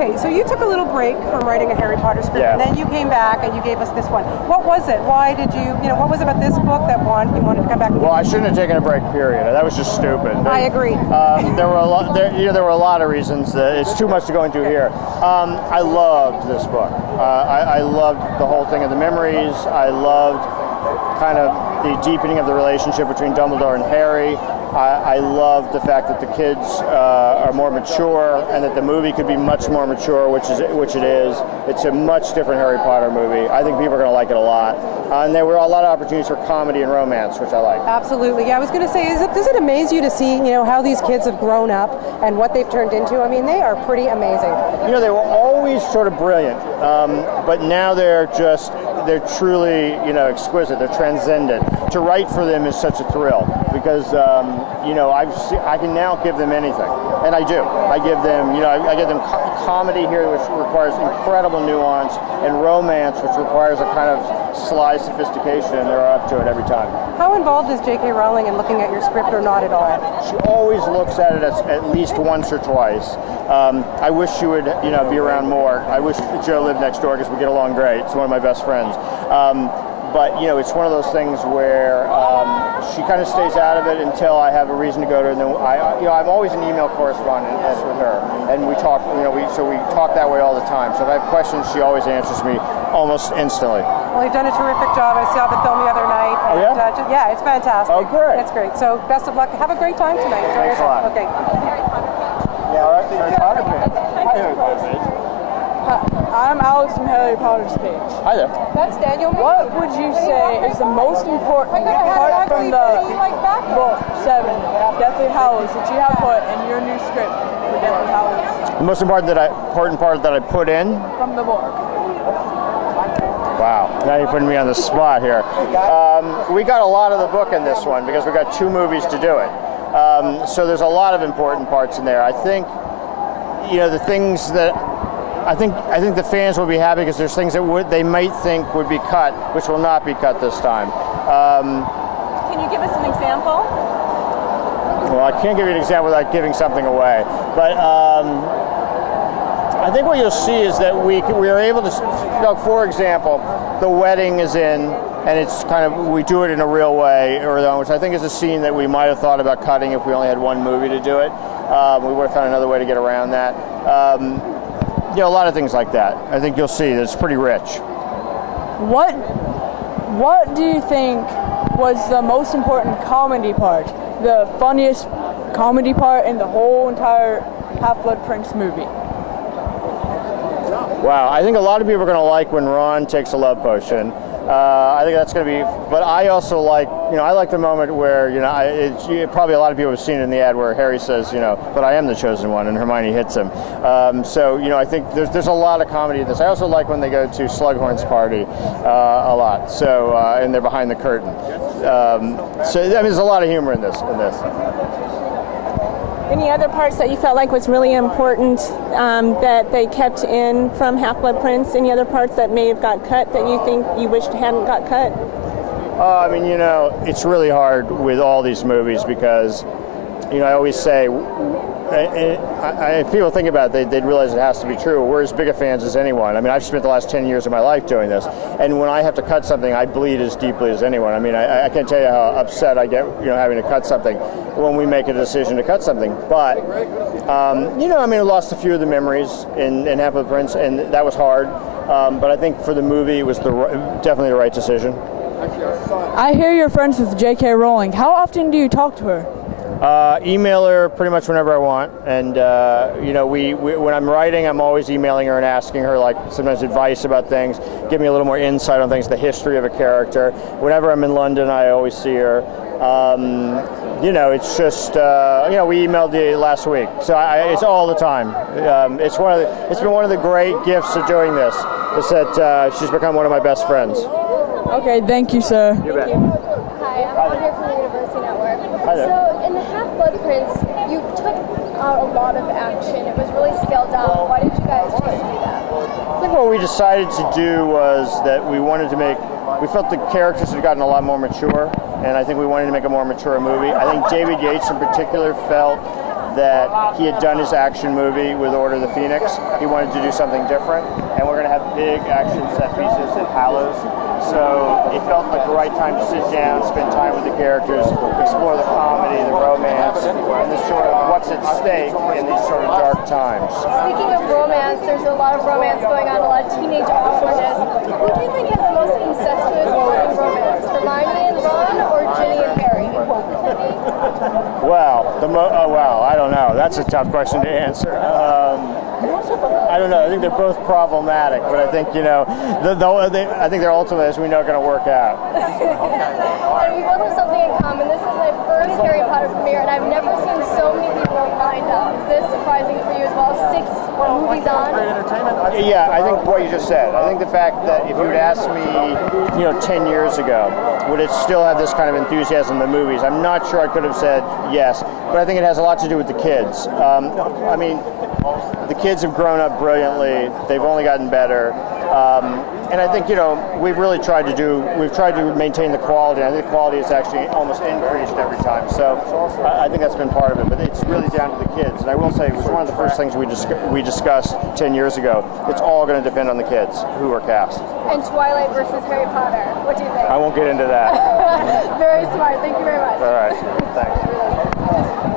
Okay, so you took a little break from writing a Harry Potter script, and then you came back and you gave us this one. What was it? Why did you, what was it about this book that you wanted to come back? Well, I shouldn't have taken a break, period. That was just stupid. I agree. There were a lot of reasons. It's too much to go into here. I loved this book. I loved the whole thing of the memories. I loved kind of the deepening of the relationship between Dumbledore and Harry. I love the fact that the kids are more mature and that the movie could be much more mature, which it is. It's a much different Harry Potter movie. I think people are going to like it a lot. And there were a lot of opportunities for comedy and romance, which I like. Absolutely. Yeah, I was going to say, does it amaze you to see, how these kids have grown up and what they've turned into? I mean, they are pretty amazing. They were always sort of brilliant, but now they're truly, exquisite. They're transcendent. To write for them is such a thrill because, I can now give them anything, and I do. I give them, I give them comedy here, which requires incredible nuance, and romance, which requires a kind of sly sophistication, and they're up to it every time. How involved is J.K. Rowling in looking at your script, or not at all? She always looks at it at least once or twice. I wish she would, be around more. I wish Joe lived next door because we get along great. It's one of my best friends. But, it's one of those things where she kind of stays out of it until I have a reason to go to her. And then I'm always in email correspondence with her, and we talk. So we talk that way all the time. So if I have questions, she always answers me almost instantly. Well, you've done a terrific job. I saw the film the other night. Oh, yeah? Yeah, it's fantastic. Oh, great. That's great. So best of luck. Have a great time tonight. Enjoy Thanks a lot. Okay. Yeah, all right. Harry Potter fan. Hi, Harry Potter fan. I'm Alex from Harry Potter's page. Hi there. That's Daniel. What would you say is the most important part from the book 7, Deathly Hallows, that you have put in your new script for Deathly Hallows? The most important part that I put in? From the book. Wow, now you're putting me on the spot here. We got a lot of the book in this one because we got 2 movies to do it. So there's a lot of important parts in there. I think, the things that I think the fans will be happy because there's things that they might think would be cut, which will not be cut this time. Can you give us an example? Well, I can't give you an example without giving something away. But I think what you'll see is that we are able to, for example, the wedding is in, and it's kind of, we do it in a real way, which I think is a scene that we might have thought about cutting if we only had one movie to do it. We would have found another way to get around that. A lot of things like that. I think you'll see that it's pretty rich. What do you think was the most important comedy part? The funniest comedy part in the whole entire Half-Blood Prince movie? Wow, I think a lot of people are going to like when Ron takes a love potion. I think that's going to be, but I also like, I like the moment where, probably a lot of people have seen it in the ad where Harry says, but I am the chosen one, and Hermione hits him. I think there's a lot of comedy in this. I also like when they go to Slughorn's party a lot, and they're behind the curtain. There's a lot of humor in this. Any other parts that you felt like was really important that they kept in from Half-Blood Prince? Any other parts that may have got cut that you think you wished hadn't got cut? It's really hard with all these movies because, I always say, if people think about it, they'd realize it has to be true. We're as big a fans as anyone. I've spent the last 10 years of my life doing this, and when I have to cut something, I bleed as deeply as anyone. I can't tell you how upset I get, having to cut something when we make a decision to cut something. But, I lost a few of the memories in Half-Blood Prince, and that was hard. But I think for the movie, it was definitely the right decision. I hear you're friends with J.K. Rowling. How often do you talk to her? Email her pretty much whenever I want, and when I'm writing, I'm always emailing her and asking her sometimes advice about things, give me a little more insight on things, the history of a character. Whenever I'm in London, I always see her. It's just we emailed you last week, so it's all the time. It's been one of the great gifts of doing this, is that she's become one of my best friends. Okay, thank you, sir. You bet. Hi, I'm Audrey from the University Network. Hi there. So, in the Half-Blood Prince, you took out a lot of action. It was really scaled down. Why did you guys choose to do that? I think what we decided to do was that we felt the characters had gotten a lot more mature, and I think we wanted to make a more mature movie. I think David Yates in particular felt that he had done his action movie with Order of the Phoenix. He wanted to do something different, and we're going to have big action set pieces at Hallows. So it felt like the right time to sit down, spend time with the characters, explore the comedy, the romance, and the sort of what's at stake in these sort of dark times. Speaking of romance, there's a lot of romance going on, a lot of teenage awkwardness. Who do you think has the most incestuous romance? Hermione and Ron or Ginny and Harry? Well, I don't know. That's a tough question to answer. I don't know. I think they're both problematic, but I think I think they're ultimately, as we know, going to work out. And we both have something in common. This is my first Harry Potter premiere, and I've never seen so many people lined up. Is this surprising for you as well? 6 movies on. Yeah, I think what you just said. I think the fact that if you had asked me, 10 years ago, would it still have this kind of enthusiasm in the movies? I'm not sure I could have said yes, but I think it has a lot to do with the kids. I mean, the kids have grown up brilliantly. They've only gotten better. And I think, we've tried to maintain the quality. I think the quality has actually almost increased every time. So I think that's been part of it. But it's really down to the kids. And I will say, it was one of the first things we discussed 10 years ago. It's all going to depend on the kids who are cast. And Twilight versus Harry Potter. What do you think? I won't get into that. Very smart. Thank you very much. All right. Thanks.